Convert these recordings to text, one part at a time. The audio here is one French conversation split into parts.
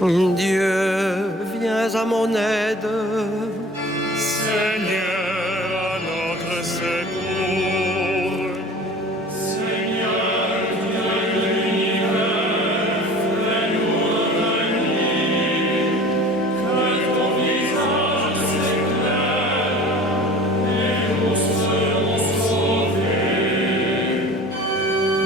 Dieu, viens à mon aide. Seigneur, à notre secours. Seigneur, Dieu de l'univers, fais-nous revenir, que ton visage s'éclaire, et nous serons sauvés.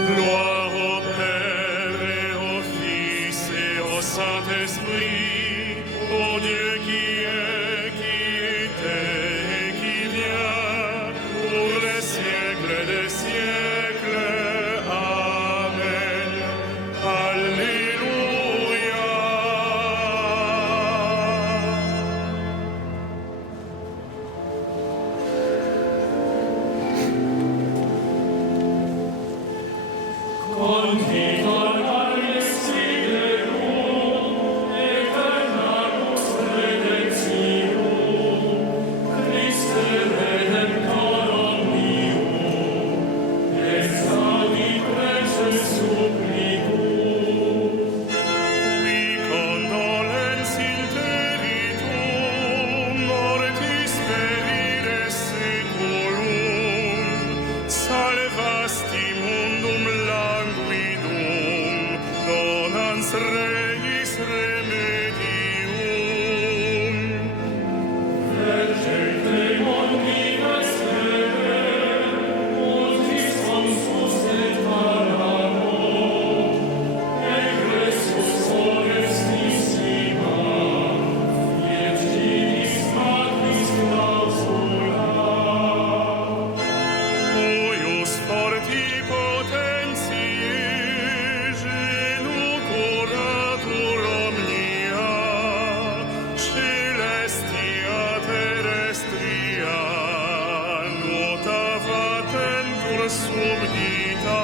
Gloire au Père et au Fils et au Saint-Esprit, au Dieu qui est, qui était et qui vient, pour les siècles des siècles. Amen. Alléluia. Continuam alle Siderum, aeternus redemptionum, Christe Redemptorum meum, exaudi preces supplicum. Qui condolens in teritum, mortis perire seculum, salvasti mundum languidum, donans regis remedium. Verge demon vivas terre, multis consus et paramo, egressus honestissima, virginis magnis clausula. Huius forti potentiae, genu curatur omnia, celestia terrestria, nota vatentur subdita.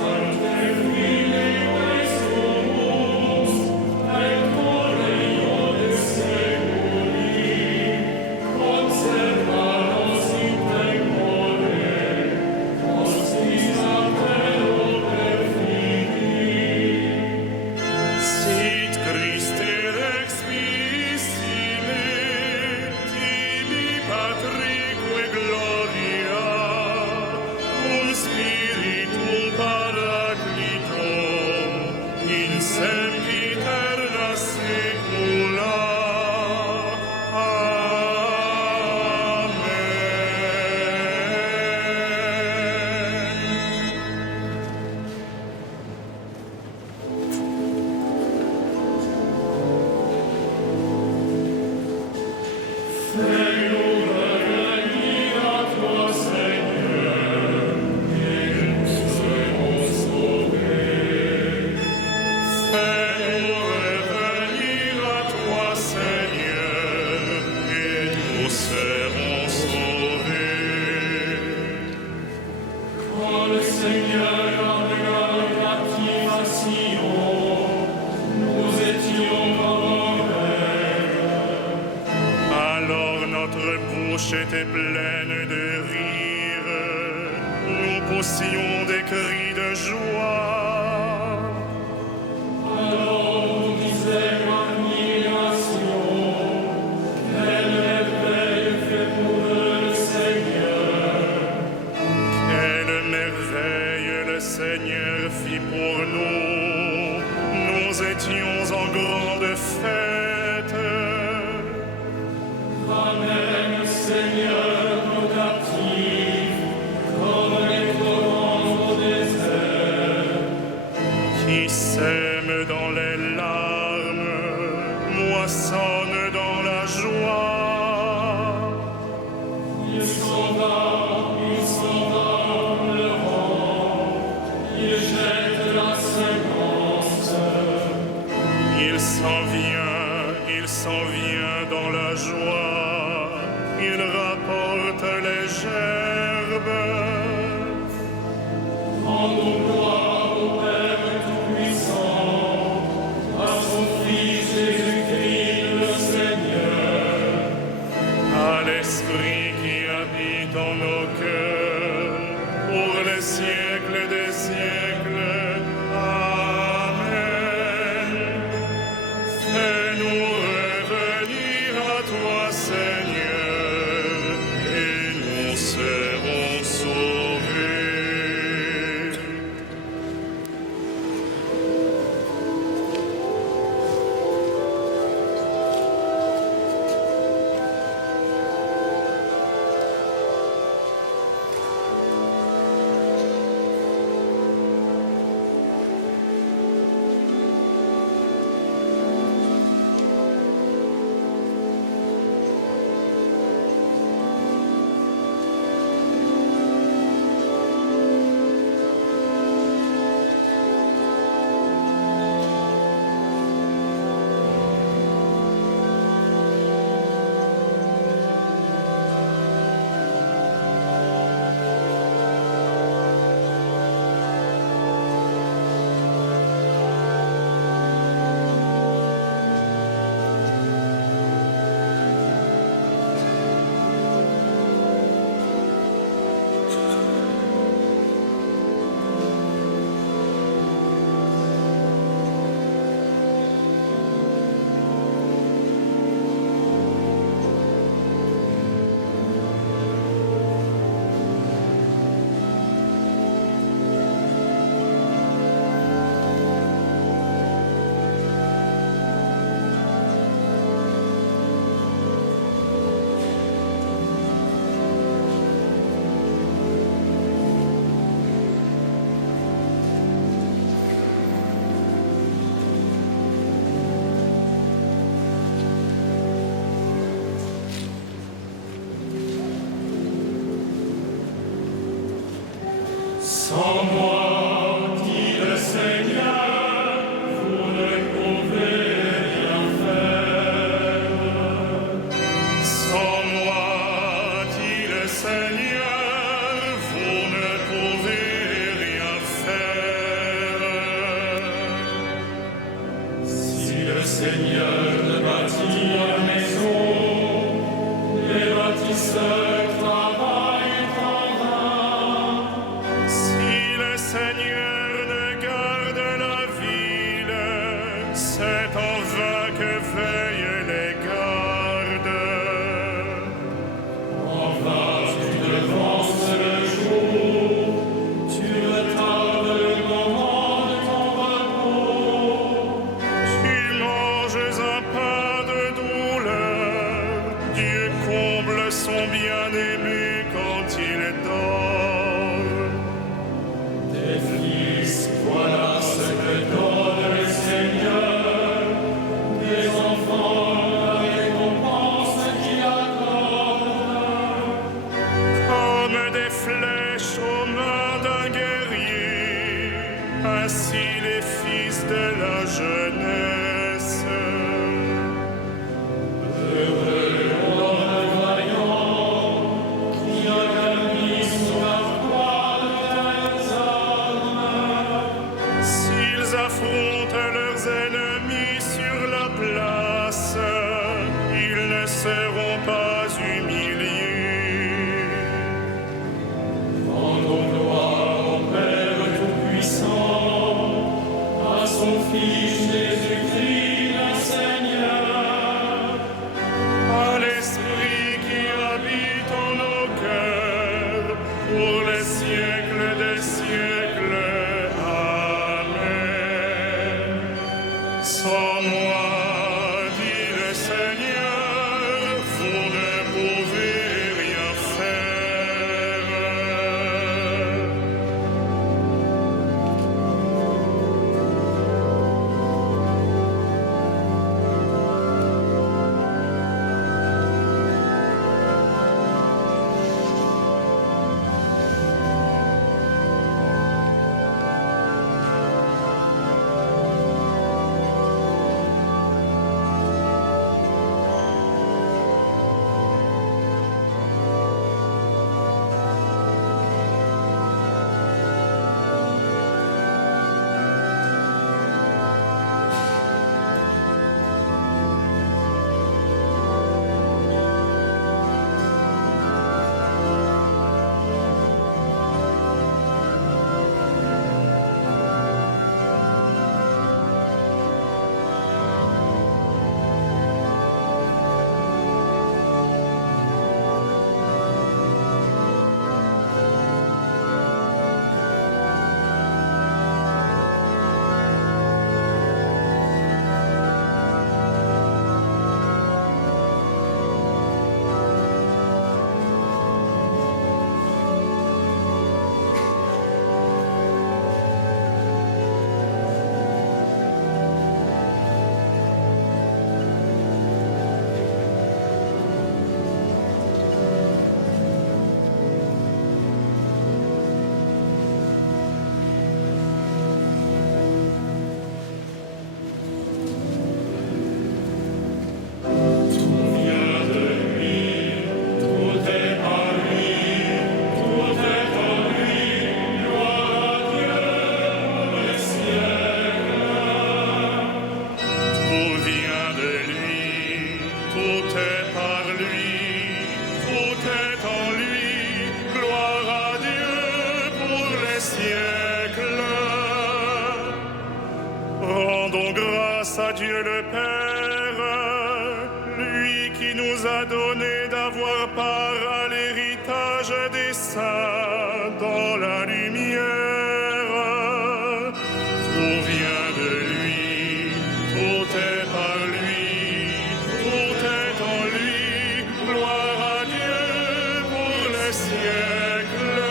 Sancte Filio sumus, et Coreo de seculi, conservanos in tempore, hostis apello perfidi. Sit Christe Rex spissime, tibi Patrique gloria, cum Spiritu Paraclito, in sempiterna saecula. Amen. Fais-nous revenir à toi, Seigneur, et nous serons sauvés. Fais-nous revenir à toi, Seigneur, et nous serons sauvés. Quand le Seigneur amena la captivation, nous étions morts. Alors notre bouche était pleine de rire, nous poussions des cris de joie. Alors nous disions admiration, quel merveille fait pour eux le Seigneur. Quelle merveille le Seigneur fit pour nous, nous étions en grande fête. Ramène, Seigneur, nos captifs, comme les torrents au désert. Qui sème dans les larmes, moissonne dans la joie. Il s'en va pleurant, il jette la sémence. Il s'en vient dans la joie, il rapporte les gerbes. Rendons gloire au Père Tout-Puissant, à son Fils Jésus-Christ le Seigneur, à l'Esprit qui habite en nos cœurs, pour les siècles des siècles. Amen. toi, Seigneur, et nous serons sauvés. Sans moi, dit le Seigneur, vous ne pouvez rien faire. Sans moi, dit le Seigneur, vous ne pouvez rien faire. Si le Seigneur ne bâtit la maison, les bâtisseurs travaillent en vain. Si le Seigneur ne garde la ville, c'est en vain que veillent les gardes. En vain tu devances le jour, tu retardes le moment de ton repos. Tu manges un pain de douleur, Dieu comble son bien-aimé quand il dort. Tes fils, voilà ce que donne le Seigneur, des enfants la récompense qu'il accorde. Comme des flèches aux mains d'un guerrier, ainsi les fils de la jeunesse. Heureux l'homme vaillant qui organise son armoire de tels hommes. S'ils affrontent leurs ennemis sur la place, ils ne seront pas humiliés. Rendons gloire au Père Tout-Puissant, à son Fils Jésus-Christ le Seigneur, à l'Esprit qui habite en nos cœurs, pour les siècles des siècles. Amen. Sans moi, dit le Seigneur, vous ne pouvez le Père, lui qui nous a donné d'avoir part à l'héritage des saints dans la lumière. Tout vient de lui, tout est par lui, tout est en lui. Gloire à Dieu pour les siècles.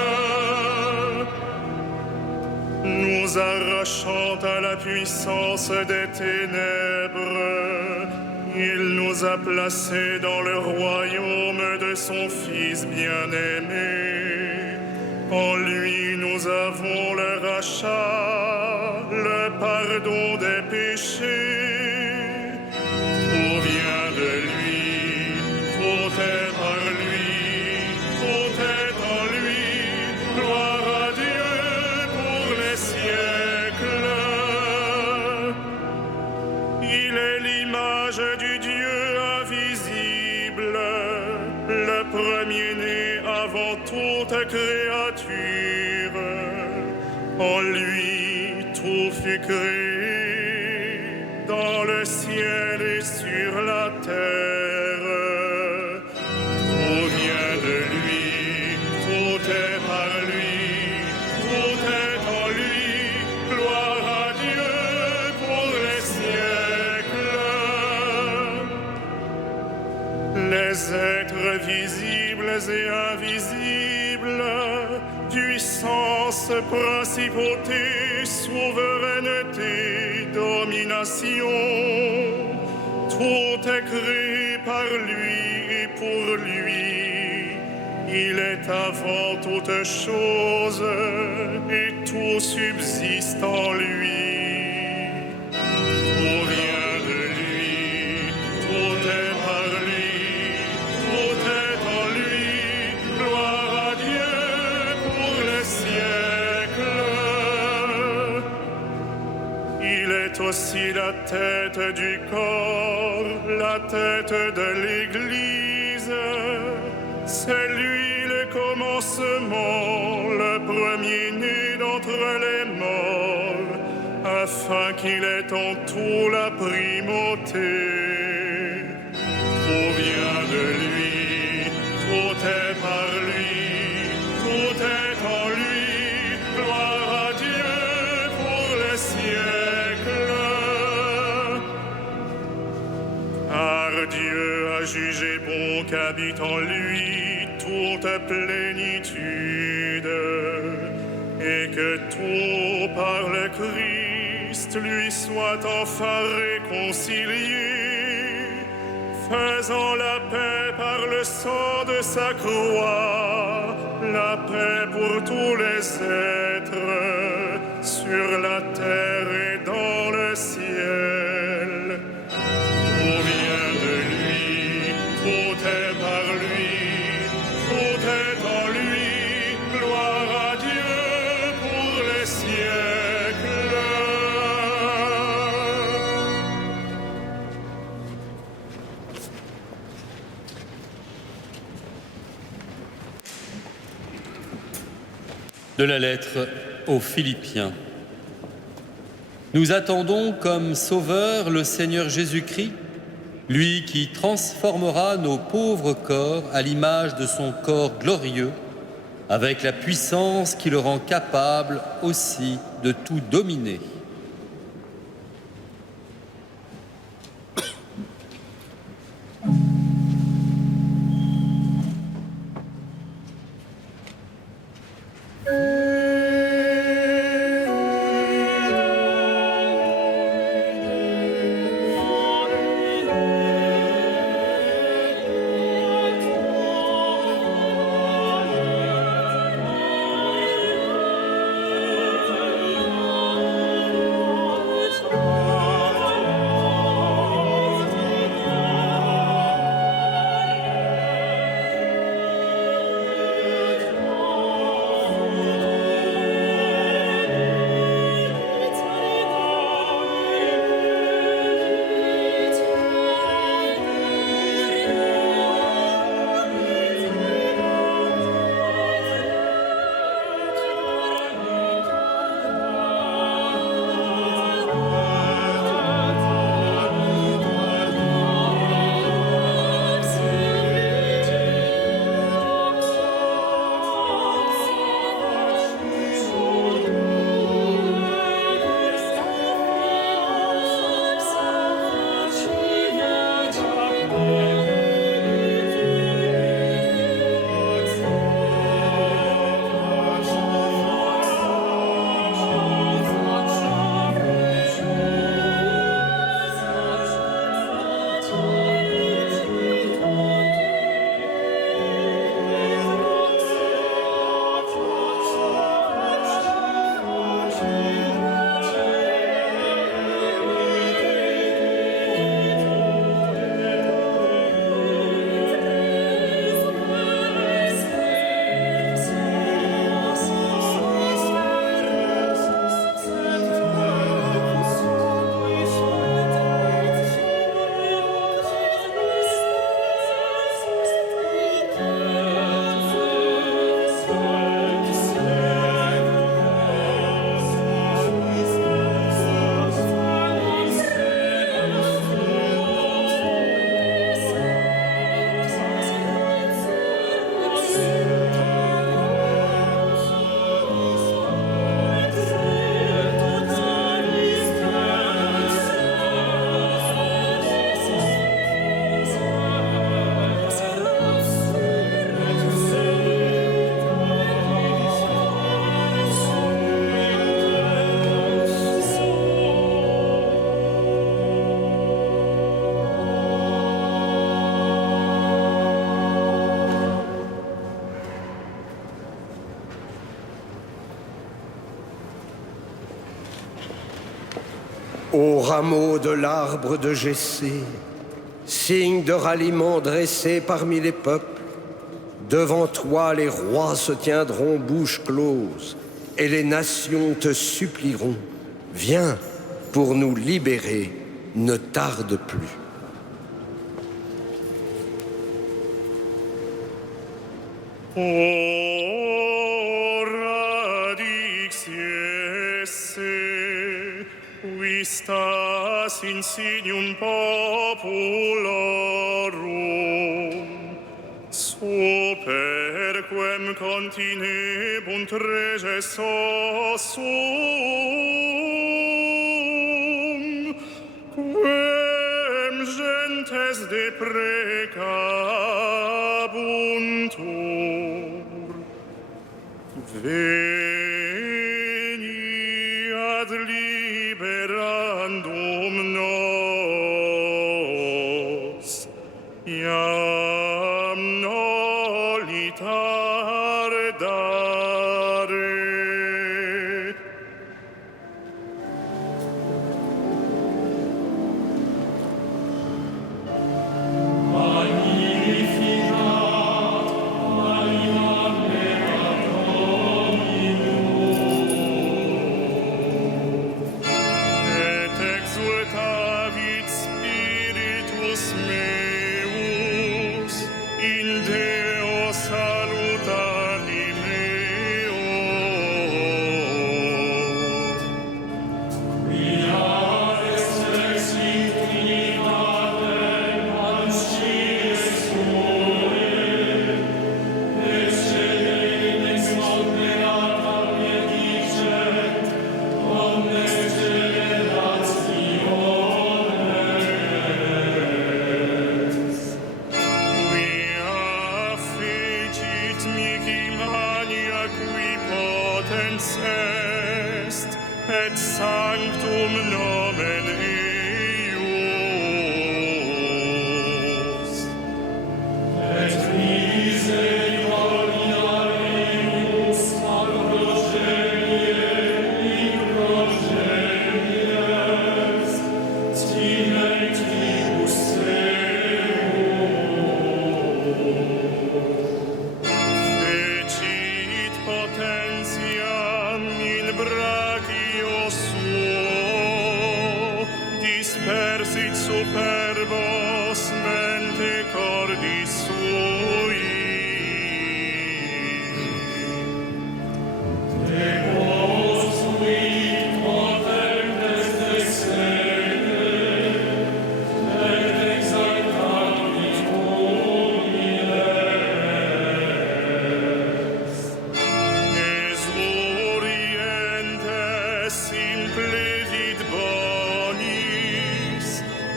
Nous arrachant à la puissance des ténèbres, il nous a placés dans le royaume de son Fils bien-aimé. En lui nous avons le rachat, le pardon des péchés. Tout vient de lui, tout est par lui, tout est en lui. Gloire à Dieu pour les siècles. Il est l'image du Dieu invisible, le premier-né avant toute créature. En lui, tout fut créé, dans le ciel et sur la terre. Tout vient de lui, tout est par lui, tout est en lui. Gloire à Dieu pour les siècles. Les êtres visibles et invisibles, puissance, principauté, souveraineté, domination, tout est créé par lui et pour lui. Il est avant toute chose et tout subsiste en lui. Tout vient de lui, tout est par lui, tout est en lui. Gloire à Dieu pour les siècles. Il est aussi la tête du corps, la tête de l'Église. C'est lui le commencement, le premier-né d'entre les morts, afin qu'il ait en tout la primauté. Tout vient de lui, tout est par lui, tout est en lui. Gloire à Dieu pour les siècles. Car Dieu a jugé bon qu'habite en lui toute plénitude, et que tout par le Christ lui soit enfin réconcilié, faisant la paix par le sang de sa croix, la paix pour tous les êtres, sur la terre et dans le ciel. Tout vient de lui, tout est par lui, tout est en lui. Gloire à Dieu pour les siècles. De la lettre aux Philippiens. Nous attendons comme Sauveur le Seigneur Jésus-Christ, lui qui transformera nos pauvres corps à l'image de son corps glorieux, avec la puissance qui le rend capable aussi de tout dominer. Au rameau de l'arbre de Jessé, signe de ralliement dressé parmi les peuples, devant toi les rois se tiendront bouche close, et les nations te supplieront. Viens pour nous libérer, ne tarde plus. Ora dixiesse, vistas insignium populorum, superquem continebunt reges ossum, quem gentes deprecabuntur. Veni ad liberandum nos, iam noli tardare. Et exultavit spiritus meus in Deo salutari meo. Via fecit mihi mania qui potens est, et sanctum nomen eius. Fecit potentiam in brachio suo, dispersit superbos mente cordis sui. Es orientes implevit bonis,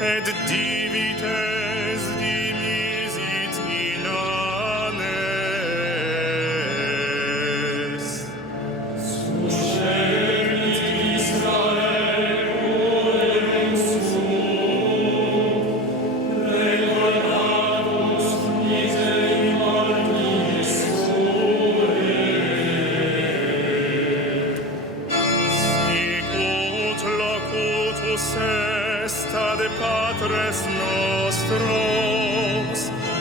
et divites dimisit in anes. Sicut locutus est ad patres nostros,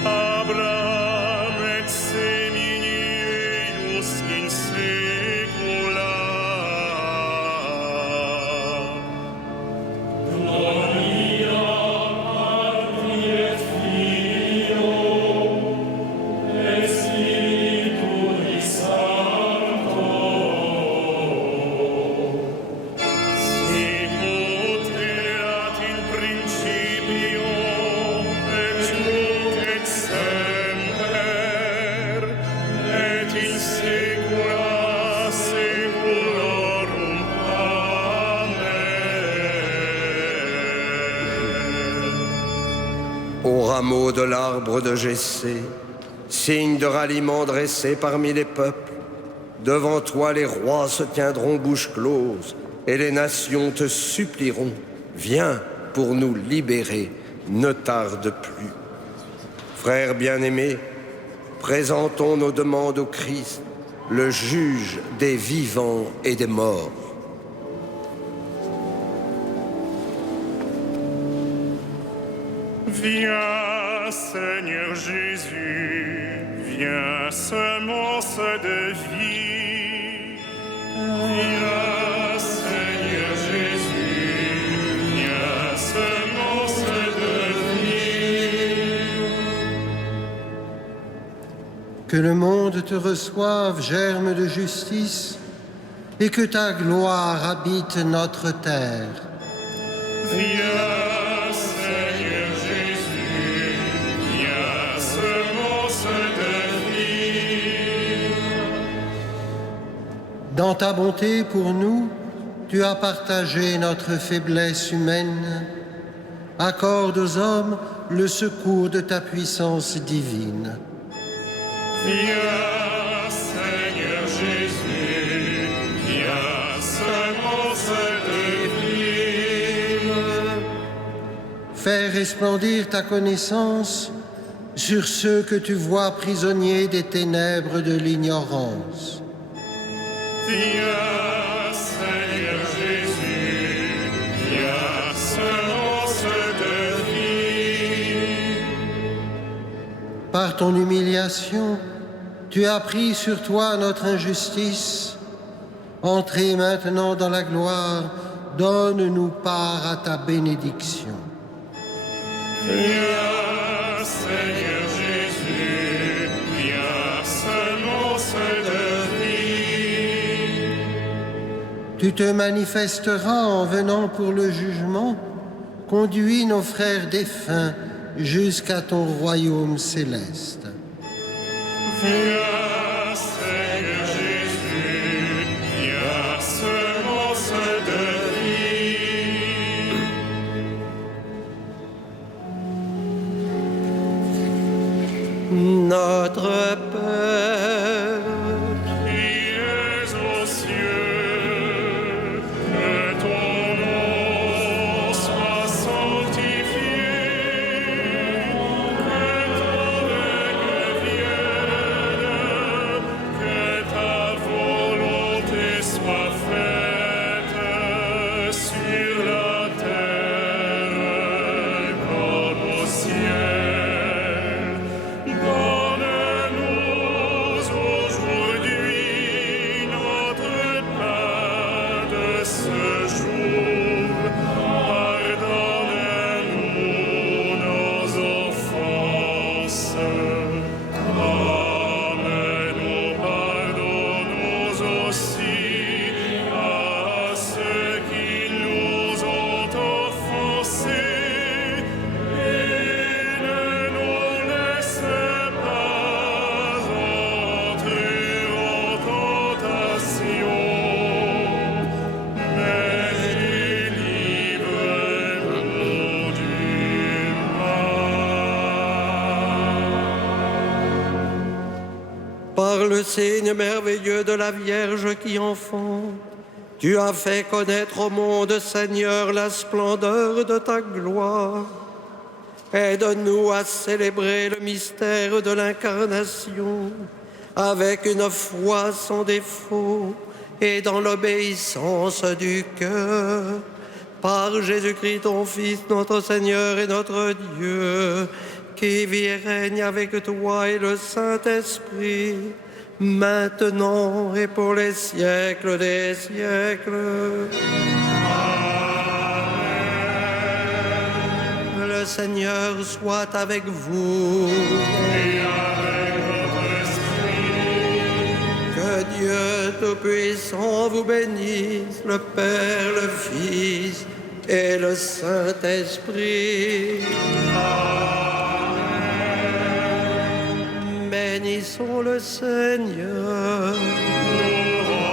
Abraham et semini eius in saecula. Sicut erat in principio, et nunc et semper, et in saecula saeculorum. Amen. Au rameau de l'arbre de Jessé, signe de ralliement dressé parmi les peuples, devant toi les rois se tiendront bouche close, et les nations te supplieront. Viens pour nous libérer, ne tarde plus. Frères bien-aimés, présentons nos demandes au Christ, le juge des vivants et des morts. Viens, Seigneur Jésus, viens, semence de vie. Viens, Seigneur Jésus, viens, semence de vie. Que le monde te reçoive, germe de justice, et que ta gloire habite notre terre. Viens, Seigneur Jésus, viens, semence de vie. Dans ta bonté pour nous, tu as partagé notre faiblesse humaine. Accorde aux hommes le secours de ta puissance divine. Viens, Seigneur Jésus, viens, semence de vie. Fais resplendir ta connaissance sur ceux que tu vois prisonniers des ténèbres de l'ignorance. Viens, Seigneur Jésus, viens, semence de vie. Par ton humiliation, tu as pris sur toi notre injustice. Entré maintenant dans la gloire, donne-nous part à ta bénédiction. Viens, Seigneur Jésus, viens, semence de vie. Tu te manifesteras en venant pour le jugement. Conduis nos frères défunts jusqu'à ton royaume céleste. Viens, Seigneur Jésus, viens, semence de vie. Notre Père, Qui es aux cieux, que ton nom soit sanctifié, que ton règne vienne, que ta volonté soit faite sur la terre comme au ciel. Donne-nous aujourd'hui notre pain de ce jour. Pardonne-nous nos offenses, comme nous pardonnons aussi à ceux qui nous ont offensés. Et ne nous laisse pas entrer en tentation, mais délivre-nous du mal. Par le signe merveilleux de la Vierge qui enfante, tu as fait connaître au monde, Seigneur, la splendeur de ta gloire. Aide-nous à célébrer le mystère de l'incarnation avec une foi sans défaut et dans l'obéissance du cœur. Par Jésus-Christ, ton Fils, notre Seigneur et notre Dieu, qui vit et règne avec toi et le Saint-Esprit, maintenant et pour les siècles des siècles. Le Seigneur soit avec vous. Et avec votre esprit, Que Dieu Tout-Puissant vous bénisse, le Père, le Fils et le Saint-Esprit. Bénissons le Seigneur. nous